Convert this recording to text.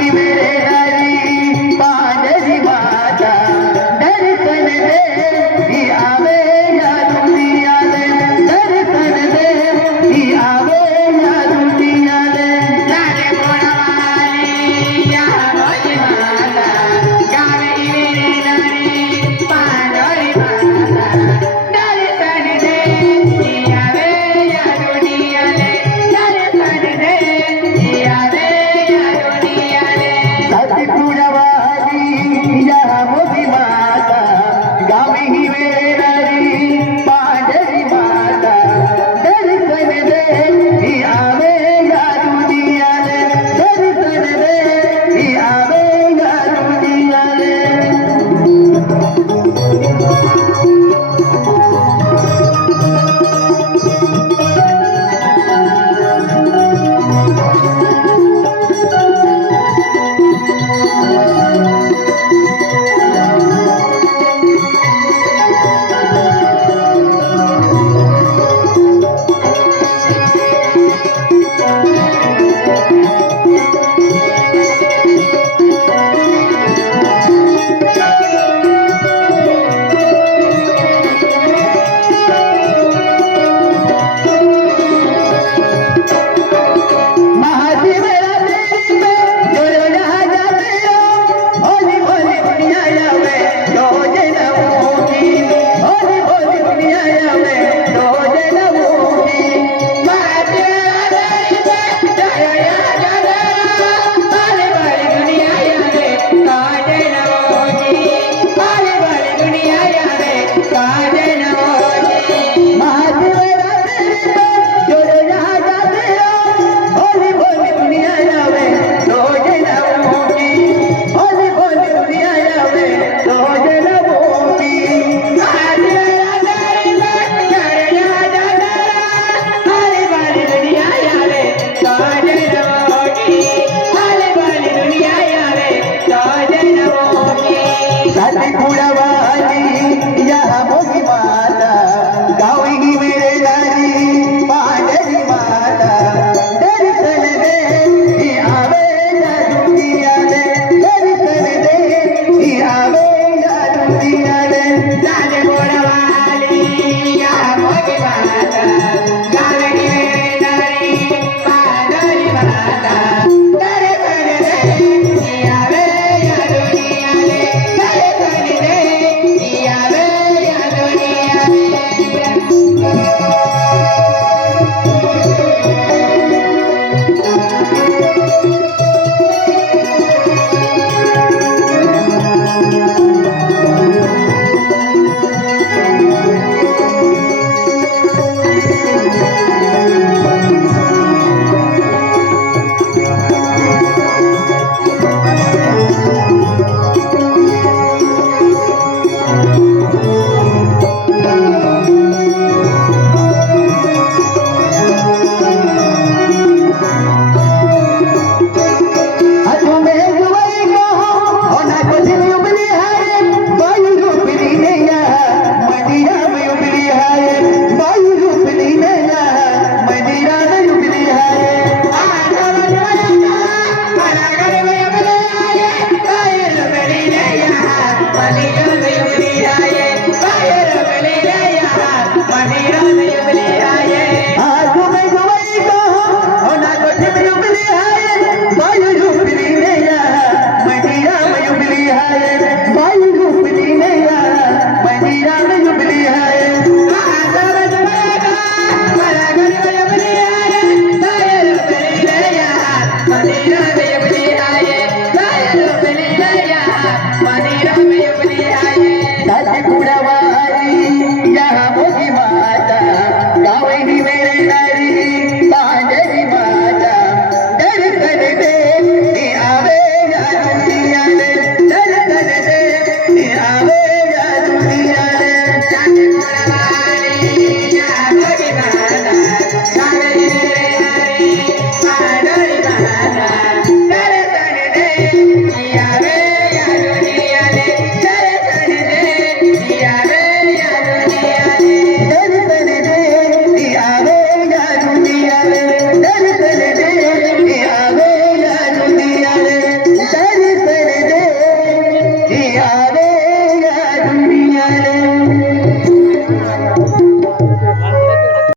ही मेरे हरी पांडरी माता दर्शन दे ही आवे या दुनिया ले दर्शन दे ही आवे या दुनिया ले सारे बोलवाली या मोरी माता गावे ही मेरे हरी पांडरी माता दर्शन दे ही आवे या दुनिया ले दर्शन दे ही आवे या दुनिया ले सतपुरवाली या मोदी माता गावी ही मेरे हरी पांडरी माता दर्शन दे ही आवे या दुनिया ले दर्शन दे ही आवे या दुनिया ले महाशिवरात्रि में जो यहाँ जाते हो होली भोली दुनिया आवे दो जनमों की होली भोली दुनिया आवे दो जनमों की महाशिवरात्रि में जो यहाँ जाते हो होली भोली दुनिया आवे दो जनमों की होली भोली दुनिया आवे दो जनमों की महाशिवरात्रि में जो यहाँ जाते हो होली भोली दुनिया आवे दो जनमों की होली भोली दुनिया आवे दो जनमों की महाशिवरात्रि में जो यहाँ जाते हो होली भोली दुनिया आवे दो जनमों की होली भोली दुनिया आवे दो जनमों की सतपुरवा